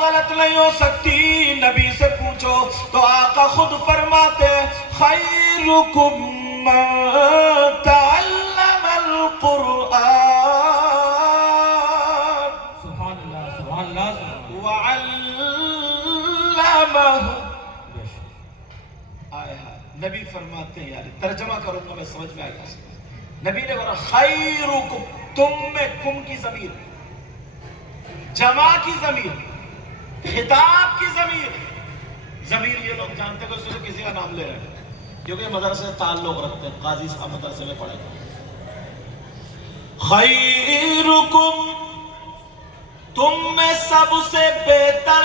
غلط نہیں ہو سکتی، نبی سے پوچھو تو آقا خود فرماتے خیرکم من تعلم القرآن سبحان اللہ سبحان اللہ وعلمہ۔ آئے ہاں نبی فرماتے ہیں، یار ترجمہ کروں گا میں سمجھ میں آئے گا۔ نبی نے بولا خیرکم، تم میں کم کی ضمیر، جمع کی ضمیر، خطاب کی ضمیر۔ ضمیر یہ لوگ جانتے ہیں کہ صرف کسی کا نام لے رہے ہیں کیونکہ مدرسے سے تعلق رکھتے ہیں، قاضی صاحب مدرسے میں پڑھے۔ خیرکم، تم میں سب سے بہتر،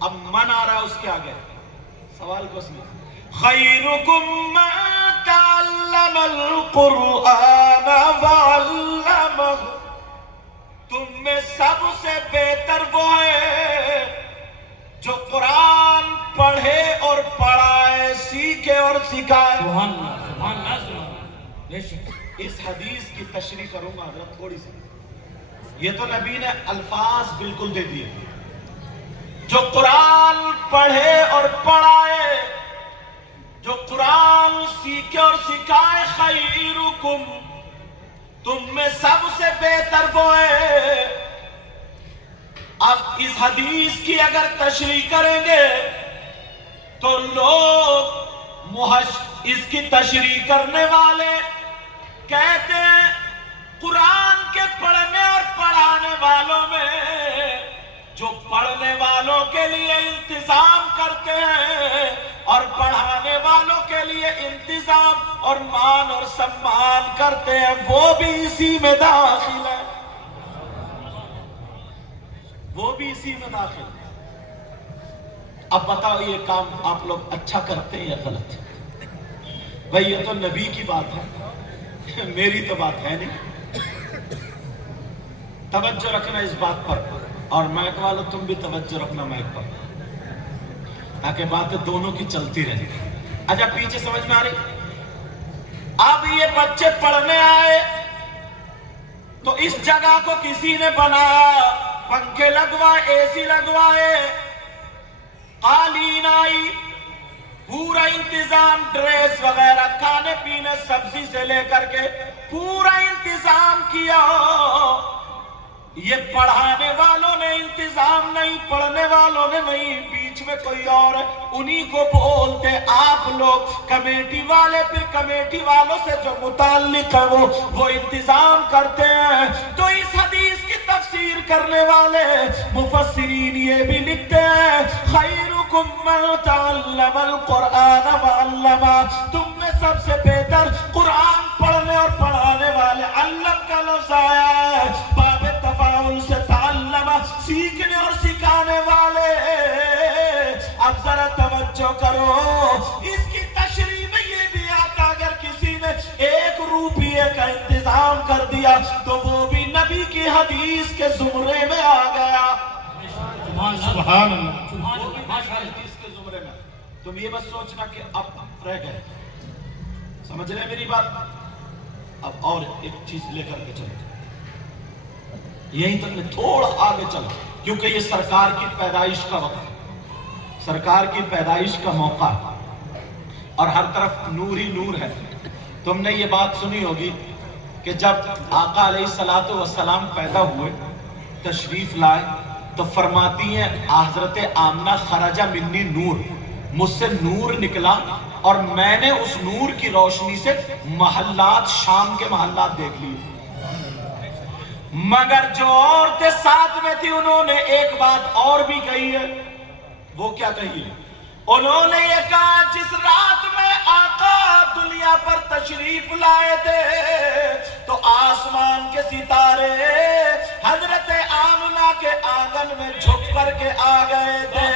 اب من آ رہا ہے اس کے آگے، سوال کو سنو، خیرکم من تعلم القرآن وعلمہ، تم میں سب سے بہتر وہ ہے جو قرآن پڑھے اور پڑھائے، سیکھے اور سکھائے۔ سبحان اللہ سبحان اللہ سبحان اللہ، بے شک۔ اس حدیث کی تشریح کروں گا حضرت تھوڑی سی۔ یہ تو نبی نے الفاظ بالکل دے دیے، جو قرآن پڑھے اور پڑھائے، جو قرآن سیکھے اور سکھائے، خیرکم، تم میں سب سے بہتر وہ ہے۔ اب اس حدیث کی اگر تشریح کریں گے تو لوگ اس کی تشریح کرنے والے کہتے ہیں قرآن کے پڑھنے اور پڑھانے والوں میں جو پڑھنے والوں کے لیے انتظام کرتے ہیں اور پڑھانے والوں کے لیے انتظام اور مان اور سمان کرتے ہیں، وہ بھی اسی میں داخل ہے، وہ بھی اسی میں داخل ہے۔ اب بتاؤ یہ کام آپ لوگ اچھا کرتے ہیں یا غلط؟ بھئی یہ تو نبی کی بات ہے، میری تو بات ہے نہیں۔ توجہ رکھنا اس بات پر، اور مائک والوں تم بھی توجہ رکھنا مائک پر، تاکہ باتیں دونوں کی چلتی رہے۔ اچھا پیچھے سمجھ میں آ رہی؟ اب یہ بچے پڑھنے آئے تو اس جگہ کو کسی نے بنایا، پنکھے لگوائے، اے سی لگوائے، قالین آئی، پورا انتظام، ڈریس وغیرہ، کھانے پینے، سبزی سے لے کر کے پورا انتظام کیا۔ یہ پڑھانے والوں نے انتظام نہیں، پڑھنے والوں نے نہیں، بیچ میں کوئی اور ہے، انہی کو بولتے آپ لوگ کمیٹی والے۔ پھر کمیٹی والوں سے جو متعلق ہے وہ انتظام کرتے ہیں۔ تو اس حدیث کی تفسیر کرنے والے مفسرین یہ بھی لکھتے ہیں خیرکم من تعلم القرآن وعلمہ، تم میں سب سے بہتر قرآن پڑھنے اور پڑھانے والے۔ علم کا لفظ آیا ہے باب تفاعل سے، تعلم سیکھنے اور سکھانے والے۔ اب ذرا توجہ کرو، اس کی تشریح میں یہ بھی آتا اگر کسی نے 1 روپیے کا انتظام کر دیا تو وہ بھی نبی کی حدیث کے زمرے میں آ گیا۔ سبحان اللہ سبحان وہ بھی اللہ، نبی کی حدیث کے زمرے میں۔ تم یہ بس سوچنا کہ اب رہ گئے، سمجھ رہے میری بات؟ اب اور ایک چیز لے کر کے چلتے، یہیں تک میں تھوڑا آگے چلا کیونکہ یہ سرکار کی پیدائش کا وقت، سرکار کی پیدائش کا موقع، اور ہر طرف نور ہی نور ہے۔ تم نے یہ بات سنی ہوگی کہ جب آقا علیہ السلام پیدا ہوئے، تشریف لائے، تو فرماتی ہیں حضرت آمنہ خرج منی نور، مجھ سے نور نکلا اور میں نے اس نور کی روشنی سے محلات، شام کے محلات دیکھ لیے۔ مگر جو عورتیں ساتھ میں تھی انہوں نے ایک بات اور بھی کہی ہے۔ وہ کیا کہی ہے؟ انہوں نے یہ کہا جس رات میں آقا دنیا پر تشریف لائے تھے تو آسمان کے ستارے حضرت آمنہ کے آنگن میں جھک کر کے آ گئے تھے۔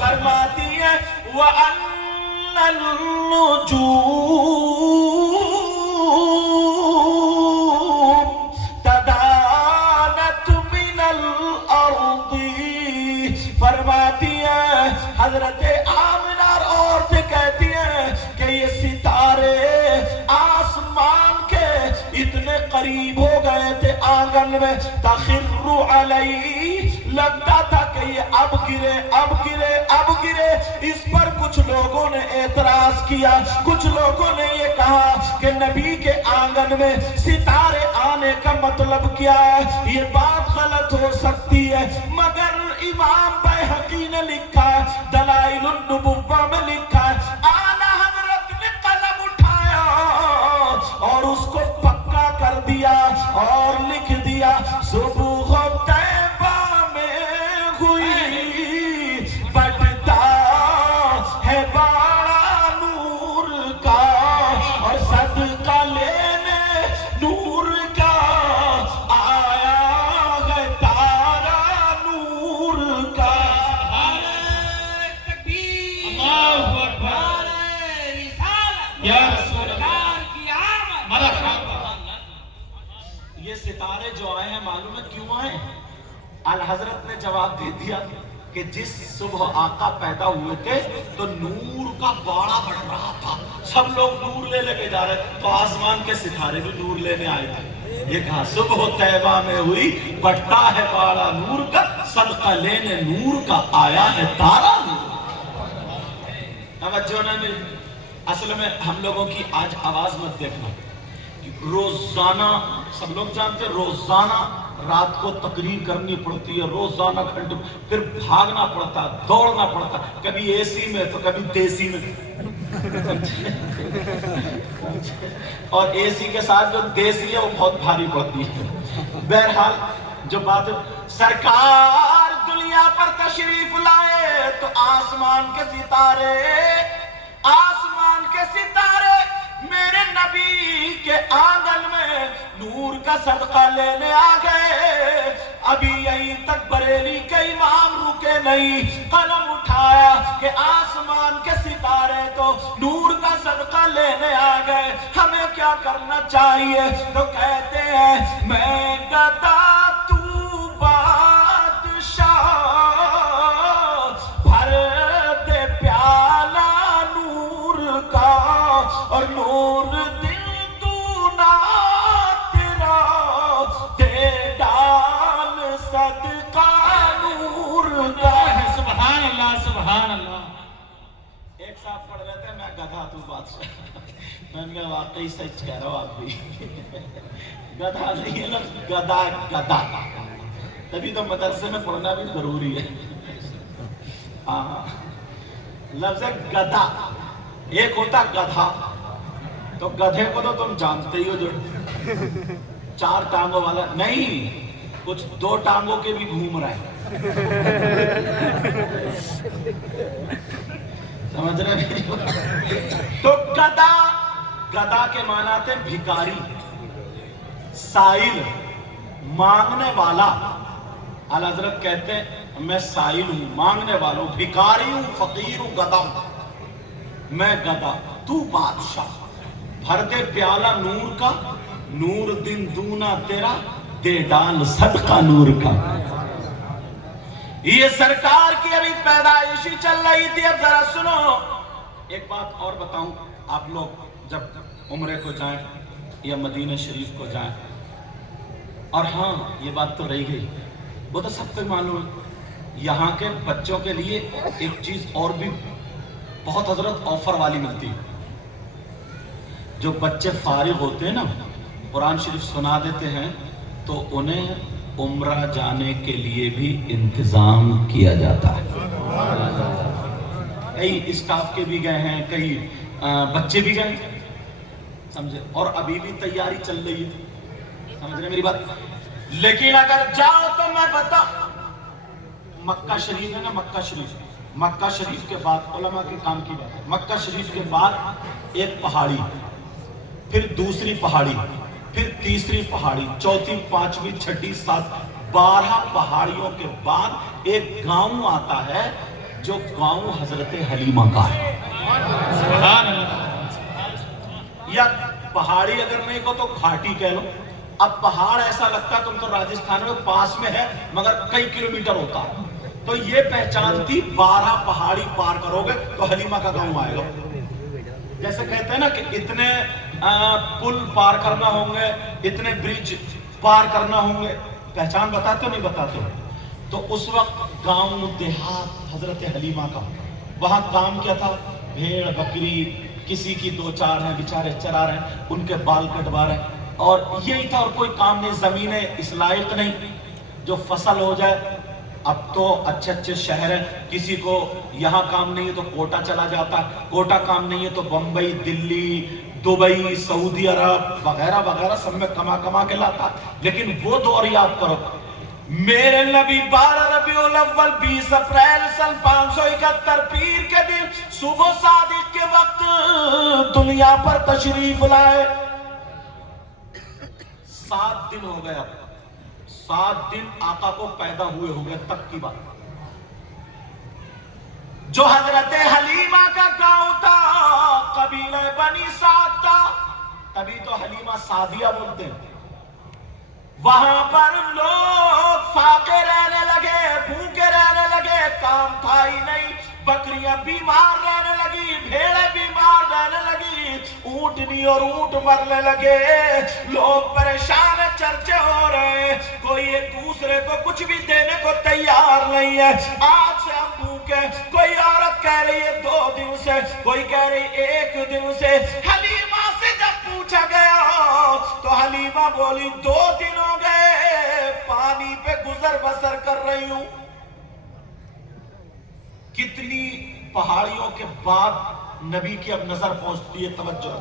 فرماتی ہے وَأَنَّ النُّجُومَ تَدَانَتْ مِنَ الْأَرْضِ، فرماتی ہے حضرت آمنہ اور عورتیں کہتی ہیں کہ یہ ستارے آسمان کے اتنے قریب ہو گئے تھے آنگن میں، تخر علیہ، لگتا गिरे, अब गिरे, अब गिरे। इस पर कुछ लोगों ने एतराज किया, कुछ लोगों ने ये कहा कि नबी के आंगन में सितारे आने का मतलब क्या है? ये बात गलत हो सकती है, मगर इमाम बैहकी ने लिखा, दलाइलुन नुबुव्वा में लिखा, आला हजरत ने कलम उठाया और उसको पक्का कर दिया और लिख दिया, सुबह तैबा में हुई बढ़ता है बाड़ा नूर का, और सदका लेने नूर का आया है तारा नूर का। अल्लाहु अकबर। या रसूल अल्लाह। मरहबा। ये सितारे जो आए हैं मालूम है क्यों आए? अल हजरत ने जवाब दे दिया कि जिस सुबह आका पैदा हुए थे तो नूर का बाड़ा बढ़ रहा था, सब लोग नूर ले लेके जा रहे थे, तो आसमान के सितारे भी नूर लेने आए थे। ये कहा सुबह तैबा में हुई बढ़ता है बाड़ा नूर का, सदका लेने नूर का आया है तारा नूर। तवज्जो ना मेरी, असल में हम लोगों की आज आवाज मत देखना, रोजाना सब लोग जानते हैं रोजाना रात को तकरीर करनी पड़ती है, रोजाना घंटे, फिर भागना पड़ता, दौड़ना पड़ता, कभी एसी में तो कभी देसी में और एसी के साथ जो देसी है वो बहुत भारी पड़ती है। बहरहाल जो बात, सरकार दुनिया पर तशरीफ लाए तो आसमान के सितारे मेरे नबी के आंगन में नूर का सदका लेने आ गए। अभी यहीं तक बरेली के इमाम रुके नहीं, कलम उठाया कि आसमान के सितारे तो नूर का सदका लेने आ गए, हमें क्या करना चाहिए? तो कहते हैं मैं गदा तू बादशाह, भर दे प्याला नूर का, और नूर दिल तू ना तेरा दे डाल सदका नूर का। सुभान अल्लाह, सुभान अल्लाह। एक साथ पढ़ रहे थे, मैं गधा तू बादशाह। मैंने कहा वाकई सच कह रहा हूं आप भी गधा नहीं है ना, गधा गधा, तभी तो मदरसे में पढ़ना भी जरूरी है। लफ्ज गधा, एक होता गधा, तो गधे को तो तुम जानते ही हो, जो 4 टांगों वाला नहीं, कुछ 2 टांगों के भी घूम रहा है, समझ रहे? तो गधा के माना थे भिखारी, साइल, मांगने वाला। आला हजरत कहते हैं मैं साइल हूं, मांगने वाला हूं, भिखारी हूं, फकीर हूं, गधा हूं। मैं गधा, तू बादशाह, भर दे प्याला नूर का, नूर दिन दूना तेरा दे डाल सदका नूर का। ये सरकार की अभी पैदाइश ही चल रही थी। अब जरा सुनो, एक बात और बताऊं, आप लोग जब उम्रे को जाएं या मदीना शरीफ को जाएं, और हाँ ये बात तो रही गई, वो तो सबको मालूम है, यहाँ के बच्चों के लिए एक चीज और भी बहुत हजरत ऑफर वाली मिलती है। जो बच्चे फारिग होते हैं ना, कुरान शरीफ सुना देते हैं, तो उन्हें उम्रा जाने के लिए भी इंतजाम किया जाता है। कई स्टाफ के भी गए हैं, कई बच्चे भी गए, समझे, और अभी भी तैयारी चल रही है, समझ रहे मेरी बात? लेकिन अगर जाओ तो मैं बता, मक्का शरीफ है ना, मक्का शरीफ के बाद उलमा के काम की बात है, मक्का शरीफ के बाद एक पहाड़ी, फिर दूसरी पहाड़ी, फिर तीसरी पहाड़ी, चौथी, पांचवी, छठी, 7, 12 पहाड़ियों के बाद एक गांव आता है, जो गांव हजरत हलीमा का है। या पहाड़ी अगर नहीं को तो घाटी कह लो। अब पहाड़ ऐसा लगता है तुम तो राजस्थान में पास में है, मगर कई किलोमीटर होता है। तो ये पहचान थी, 12 पहाड़ी पार करोगे तो हलीमा का गांव आएगा। जैसे कहते हैं ना कि इतने पुल पार करना होंगे, इतने ब्रिज पार करना होंगे, पहचान बताते हो नहीं बताते हो? تو اس وقت گاؤں دیہات حضرت حلیمہ کا، وہاں کام کیا تھا؟ بھیڑ بکری، کسی کی دو چار ہیں بیچارے چرا رہے ہیں، ان کے بال کٹوا رہے ہیں، اور یہی تھا، اور کوئی کام نہیں، زمینیں اس لائق نہیں جو فصل ہو جائے۔ اب تو اچھے اچھے شہر ہیں، کسی کو یہاں کام نہیں ہے تو کوٹا چلا جاتا، کوٹا کام نہیں ہے تو بمبئی، دلی، دبئی، سعودی عرب وغیرہ وغیرہ سب میں کما کما کے لاتا۔ لیکن وہ دور یاد کرو، میرے نبی 12 ربیع الاول 20 اپریل سن 571 پیر کے دن صبح صادق کے وقت دنیا پر تشریف لائے۔ 7 دن ہو گئے، اب 7 دن آقا کو پیدا ہوئے ہو گئے تک کی بات۔ جو حضرت حلیمہ کا گاؤں تھا قبیلہ بنی سعد تھا، تبھی تو حلیمہ سعدیہ بولتے ہیں۔ وہاں پر لوگ فاقے رہنے لگے، بھوکے رہنے لگے، کام تھا ہی نہیں، بکریاں بیمار رہنے لگی، بھیڑیں بیمار رہنے لگی، اونٹنی اور اونٹ مرنے لگے، لوگ پریشان، چرچے ہو رہے ہیں، کوئی ایک دوسرے کو کچھ بھی دینے کو تیار نہیں ہے۔ آج سے ہم بھوکے، کوئی عورت کہہ رہی ہے 2 دن سے، کوئی کہہ رہی 1 دن سے۔ حلیمہ سے جب پوچھا گیا تو حلیمہ بولی 2 دن ہو گئے، پانی پہ گزر بسر کر رہی ہوں۔ کتنی پہاڑیوں کے بعد نبی کی اب نظر پہنچتی ہے، توجہ۔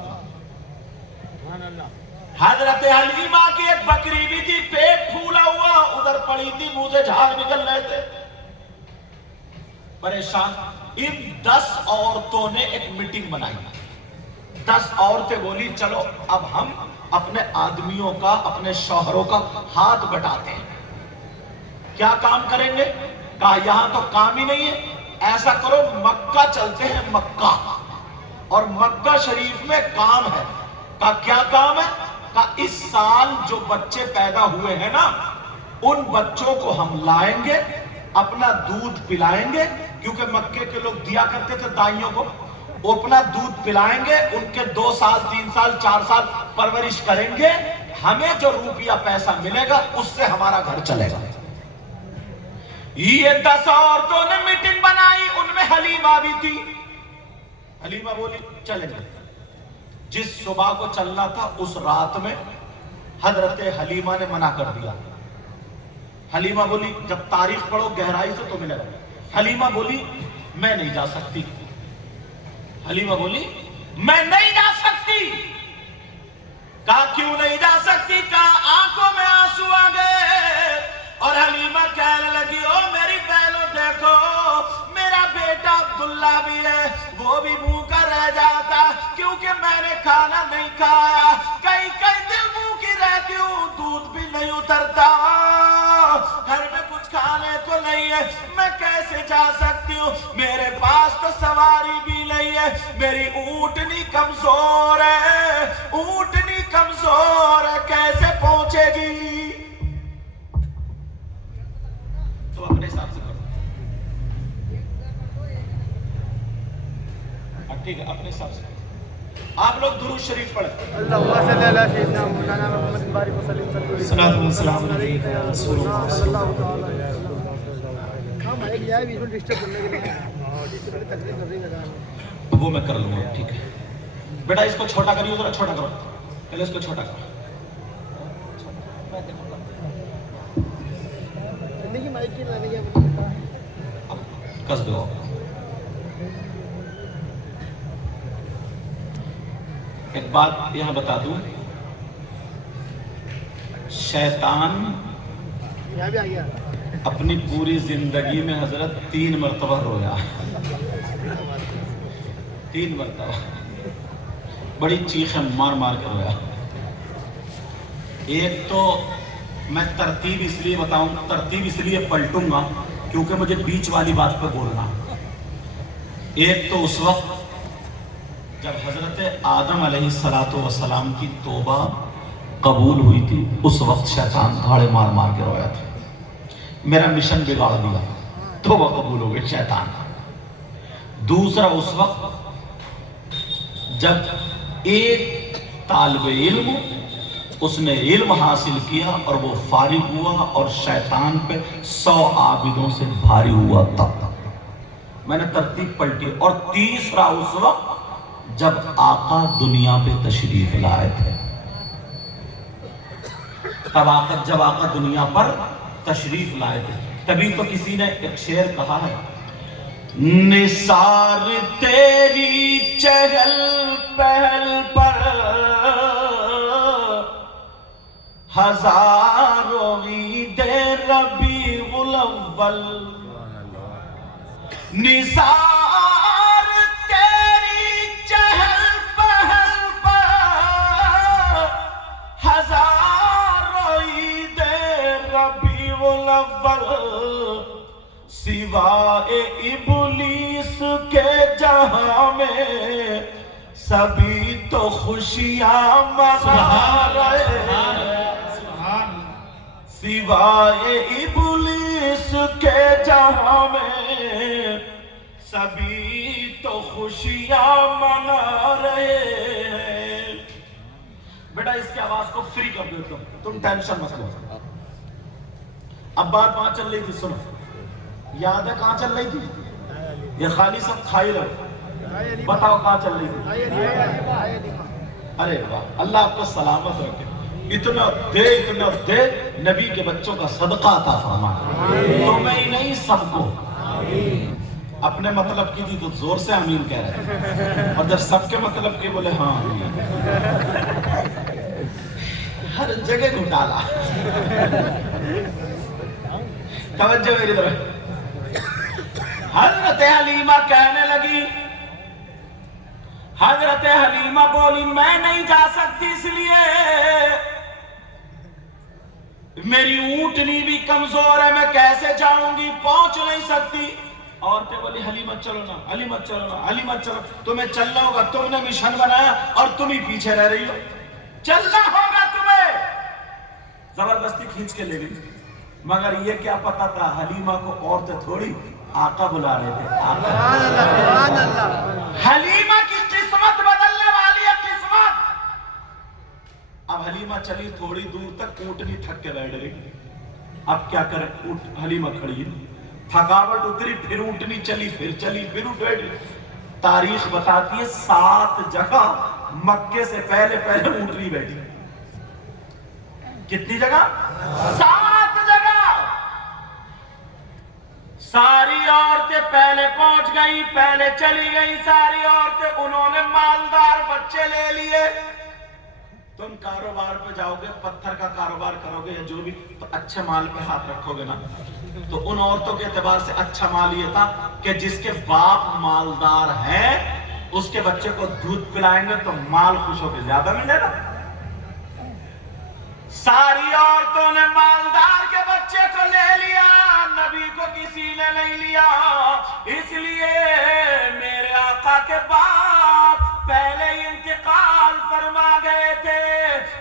حضرت حلیمہ کی ایک بکری بھی تھی، پیٹ پھولا ہوا، ادھر پڑی تھی، منہ سے جھاگ نکل رہے تھے، پریشان۔ ان 10 عورتوں نے ایک میٹنگ بنائی۔ 10 عورتیں بولی چلو اب ہم اپنے آدمیوں کا، اپنے شوہروں کا ہاتھ بٹاتے ہیں۔ کیا کام کریں گے؟ کہا یہاں تو کام ہی نہیں ہے، ایسا کرو مکہ چلتے ہیں، مکہ، اور مکہ شریف میں کام ہے۔ کہا کیا کام ہے؟ کہا اس سال جو بچے پیدا ہوئے ہیں نا، ان بچوں کو ہم لائیں گے، اپنا دودھ پلائیں گے، کیونکہ مکے کے لوگ دیا کرتے تھے دائیوں کو، وہ اپنا دودھ پلائیں گے، ان کے 2 سال 3 سال 4 سال پرورش کریں گے، ہمیں جو روپیہ پیسہ ملے گا اس سے ہمارا گھر چلے گا۔ یہ 10 عورتوں نے میٹنگ بنائی، ان میں حلیمہ بھی تھی۔ حلیمہ بولی چلیں گے۔ جس صبح کو چلنا تھا اس رات میں حضرت حلیمہ نے منع کر دیا۔ حلیمہ بولی جب تاریخ پڑھو گہرائی سے تو ملے گا۔ حلیمہ بولی میں نہیں جا سکتی۔ حلیمہ بولی میں نہیں جا سکتی۔ کہا کیوں نہیں جا سکتی؟ کہا آنکھوں میں آنسو آ گئے، اور حلیمہ کہنے لگی او میری بہنوں دیکھو، میرا بیٹا عبداللہ بھی ہے، وہ بھی بھوکا رہ جاتا کیونکہ میں نے کھانا نہیں کھایا، کئی دن بھوکی رہتی ہوں، دودھ بھی نہیں اترتا، گھر میں کچھ کھانے کو نہیں ہے، میں کیسے جا سکتی ہوں؟ میرے پاس تو سواری بھی نہیں ہے، میری اونٹنی کمزور ہے، اونٹنی کمزور ہے، کیسے پہنچے گی؟ تو اپنے حساب سے کرو، ٹھیک ہے، اپنے حساب سے آپ لوگ درود شریف پڑھیں۔ اللہم صلی علی سیدنا مولانا محمد بارک وسلم صلاۃ و سلام علیک یا رسول اللہ صلی اللہ علیہ وسلم۔ ہم ایک جائے بھی ڈسٹرب کرنے کے لیے بڑی تکلیف کر رہی ہے۔ وہ میں کر لوں گا، ٹھیک ہے بیٹا، اس کو چھوٹا کریے، ذرا چھوٹا کرو، پہلے اس کو چھوٹا کرو۔ زندگی مائک کی لانے کی کس دو۔ ایک بات یہاں بتا دوں، شیطان یہاں بھی آ گیا۔ اپنی پوری زندگی میں حضرت 3 مرتبہ رویا، 3 مرتبہ بڑی چیخیں مار مار کے رویا۔ ایک تو میں ترتیب اس لیے بتاؤں، ترتیب اس لیے پلٹوں گا کیونکہ مجھے بیچ والی بات پہ بولنا۔ ایک تو اس وقت جب حضرت آدم علیہ السلام کی توبہ قبول ہوئی تھی، اس وقت شیطان دھاڑے مار مار کے رویا تھا، میرا مشن بگاڑ دیا، توبہ قبول ہو گئی شیطان۔ دوسرا اس وقت جب ایک طالب علم उसने इल्म हासिल किया और वो फारिग हुआ और शैतान पे 100 आबिदों से भारी हुआ तब मैंने तरतीब पलटी। और तीसरा उस वक्त जब आका दुनिया पे तशरीफ लाए थे, तब जब आका दुनिया पर तशरीफ लाए थे, तभी तो किसी ने एक शेर कहा है, निसार तेरी चहल पहल पर हजारों ईदे रबीउल अव्वल, निसार तेरी चहल पहल पर हजारों ईदे रबीउल अव्वल, सिवाए इब्लीस के जहां में सभी तो खुशियां मना रहे हैं, सिवाए इब्लीस के जहां में सभी तो खुशियां मना रहे हैं। बेटा इसकी आवाज को फ्री कर दो, तुम टेंशन मत लो। अब बात वहां चल रही थी, सुनो, याद है कहां चल रही थी? ये खाली सब खाई रहो, बताओ कहां चल रही थी? अरे वाह, अल्लाह आपको सलामत रखे, इतना दे नबी के बच्चों का सदका अता फरमा, तुम्हें ही नहीं सबको। अपने मतलब की थी तो जोर से आमीन कह रहे, और जब सबके मतलब की बोले हाँ, हर जगह घोटाला। तवज्जो मेरी तरफ। हजरत हलीमा कहने लगी, हजरत हलीमा बोली मैं नहीं जा सकती, इसलिए मेरी ऊंटनी भी कमजोर है, मैं कैसे जाऊंगी, पहुंच नहीं सकती। औरतें बोली हलीमा चलो ना, हलीमा चलो ना, हलीमा चलो, तुम्हें चलना होगा, तुमने मिशन बनाया और तुम ही पीछे रह रही हो, चलना होगा तुम्हें। जबरदस्ती खींच के ले गई, मगर ये क्या पता था हलीमा को औरतें थोड़ी आका बुला रहे थे। आका हलीमा की किस्मत बदलने वाली है, किस्मत। अब हलीमा चली थोड़ी दूर तक, ऊंटनी थक के बैठ गई। अब क्या करे, हलीमा खड़ी है, थकावट उतरी, फिर ऊंटनी चली, फिर चली, फिर उठ बैठी। तारीख बताती है 7 जगह मक्के से पहले ऊंटनी बैठी। कितनी जगह? 7 जगह। सारी औरतें पहले पहुंच गई, पहले चली गई सारी औरतें, उन्होंने मालदार बच्चे ले लिए। तुम कारोबार पे जाओगे, पत्थर का कारोबार करोगे या जो भी, तो अच्छे माल पे हाथ रखोगे ना, तो उन औरतों के एतबार से अच्छा माल ये था कि जिसके बाप मालदार है उसके बच्चे को दूध पिलाएंगे तो माल खुश होकर ज्यादा मिलेगा। सारी औरतों ने मालदार के बच्चे को ले लिया, नबी को किसी ने नहीं लिया, इसलिए मेरे आका के बाप पहले इंतकाल फरमा गए थे।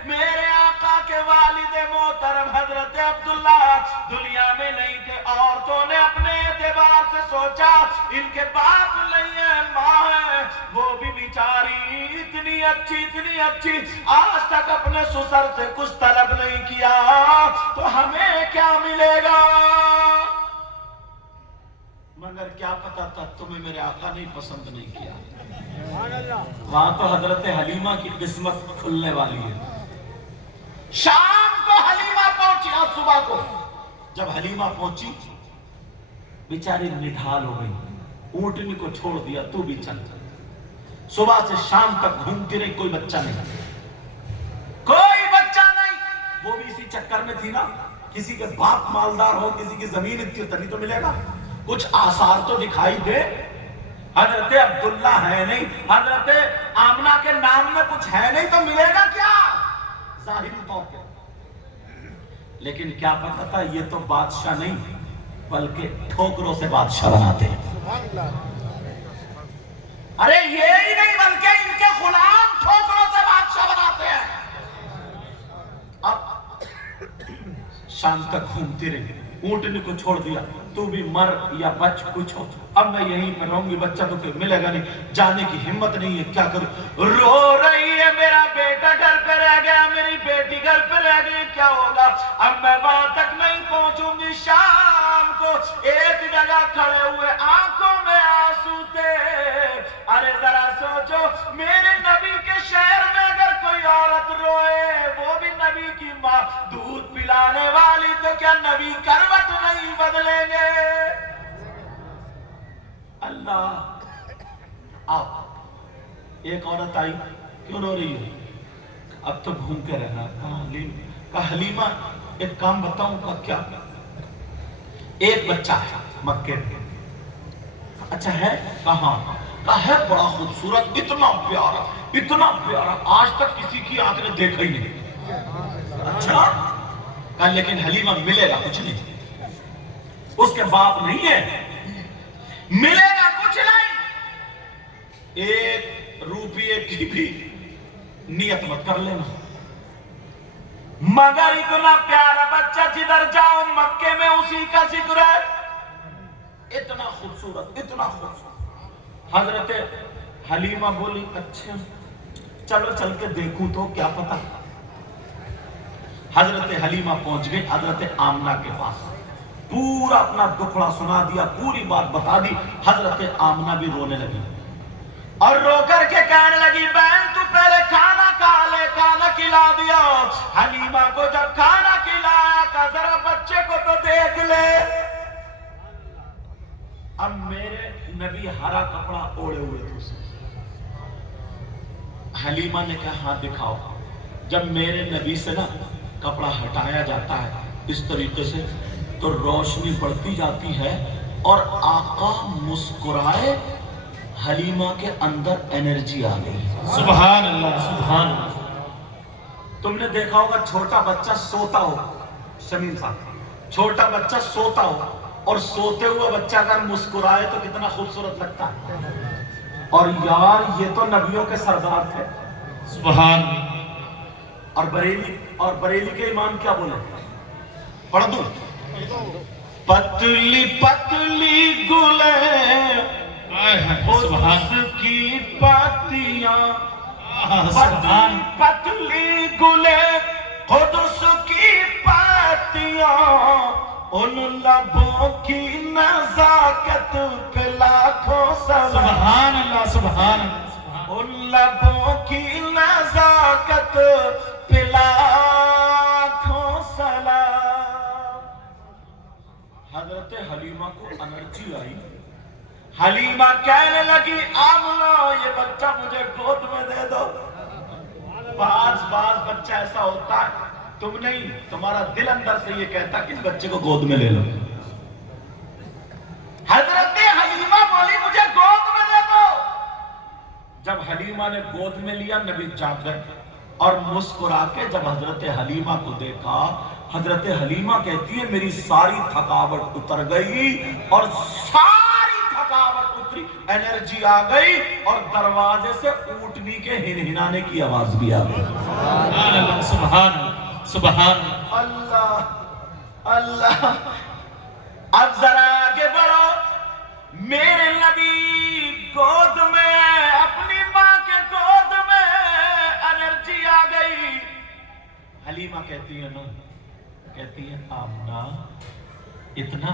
मेरे आका के वालिद मोहतरम हजरत अब्दुल्ला दुनिया में नहीं थे। औरतों ने अपने एतबार से सोचा इनके बाप नहीं है, माँ है, वो भी बेचारी इतनी अच्छी, आज तक अपने ससुर से कुछ तलब नहीं किया, तो हमें क्या मिलेगा। मगर क्या पता था तुम्हें मेरे आका ने पसंद नहीं किया। वहां तो हजरत हलीमा की किस्मत खुलने वाली है। शाम को हलीमा पहुंची, और सुबह को जब हलीमा पहुंची बेचारी निढाल हो गई, ऊंटनी को छोड़ दिया, तू भी चल। सुबह से शाम तक घूमती रही, कोई बच्चा नहीं, कोई बच्चा नहीं। वो भी इसी चक्कर में थी ना, किसी के बाप मालदार हो, किसी की जमीन इतनी तभी तो मिलेगा, कुछ आसार तो दिखाई दे। हजरत अब्दुल्ला है नहीं, हजरत आमना के नाम में कुछ है नहीं, तो मिलेगा क्या जाहिरी तौर पे। लेकिन क्या पता था ये तो बादशाह नहीं बल्कि ठोकरों से बादशाह बनाते हैं। अरे ये ही नहीं बल्कि इनके गुलाम ठोकरों से बादशाह बनाते हैं। अब शाम तक घूमती रही, ऊंटनी को छोड़ दिया, तू भी मर या बच, कुछ हो, अब मैं यहीं पर रहूंगी, बच्चा तो कोई मिलेगा नहीं, जाने की हिम्मत नहीं है, क्या करूं। रो रही है, मेरा बेटा घर पे रह गया, मेरी बेटी घर पे रह गई, क्या होगा। अब मैं वहां तक नहीं पहुंचूंगी। शाम को एक जगह खड़े हुए, आंखों में आंसू थे। अरे जरा सोचो, मेरे नबी के शहर में अगर कोई औरत रोए, वो भी नबी की माँ दूध पिलाने वाली, तो क्या नबी करवट नहीं बदलेंगे। अल्लाह। आओ, एक औरत आई, क्यों रो रही हो, अब तो घूम के रहना। कहा हलीमा एक काम बताऊं का, क्या। एक बच्चा है मक्के में। अच्छा है, कहा है बड़ा खूबसूरत, इतना प्यारा, इतना प्यारा, आज तक किसी की आंख ने देखा ही नहीं। अच्छा, कहा लेकिन हलीमा मिलेगा कुछ नहीं, उसके बाप नहीं है, मिलेगा कुछ नहीं, 1 रुपये की भी नियत मत कर लेना। मगर इतना प्यारा बच्चा, जिधर जाओ मक्के में उसी का जिक्र है, इतना खूबसूरत, इतना खूबसूरत। हजरत हलीमा बोली, अच्छा चलो चल के देखूं तो क्या पता। हजरत हलीमा पहुंच गई हजरत आमना के पास, पूरा अपना दुखड़ा सुना दिया, पूरी बात बता दी। हजरत आमना भी रोने लगी और रो करके कहने लगी, बहन तू पहले खाना खा ले, खाना खिला दिया। हलीमा को जब खाना खिलाया, कहा जरा बच्चे को तो देख ले। अब मेरे नबी हरा कपड़ा ओढ़े हुए थे। हलीमा ने कहा हाँ दिखाओ। जब मेरे नबी से ना कपड़ा हटाया जाता है इस तरीके से, तो रोशनी बढ़ती जाती है और आका मुस्कुराए, हलीमा के अंदर एनर्जी आ गई। सुभान अल्लाह, सुभान अल्लाह। तुमने देखा होगा छोटा बच्चा सोता हो, शमीम साहब, छोटा बच्चा सोता हो और सोते हुए बच्चा अगर मुस्कुराए तो कितना खूबसूरत लगता है। और यार ये तो नबियों के सरदार थे। सुभान। और बरेली के इमाम क्या बोले, पढ़ दूं। पतली पतली गुले उसकी पत्तियां, पतली पतली गुले खुद उसकी पत्तियां, उन लबों की नजाकत पे लाखों सलाम। सुभान अल्लाह, सुभान अल्लाह। उन लबों की नजाकत पे लाखों सलाम। हजरत हलीमा को एनर्जी आई। हलीमा कहने लगी, आमना ये बच्चा मुझे गोद में दे दो। बाज बच्चा ऐसा होता है, तुम नहीं, तुम्हारा दिल अंदर से ये कहता कि इस बच्चे को गोद में ले लो। हजरत हलीमा बोली, मुझे गोद में दे दो। जब हलीमा ने गोद में लिया, नबी जाग गए और मुस्कुरा के जब हजरत हलीमा को देखा, हजरत हलीमा कहती है मेरी सारी थकावट उतर गई, और सारी थकावट उतरी, एनर्जी आ गई, और दरवाजे से ऊँटनी के हिनहिनाने की आवाज भी आ गई। सुभान अल्लाह, सुभान सुभान अल्लाह अल्लाह। अब जरा आगे बढ़ो, मेरे नबी गोद में, अपनी माँ के गोद में एनर्जी आ गई। हलीमा कहती है नो, कहती है आमना इतना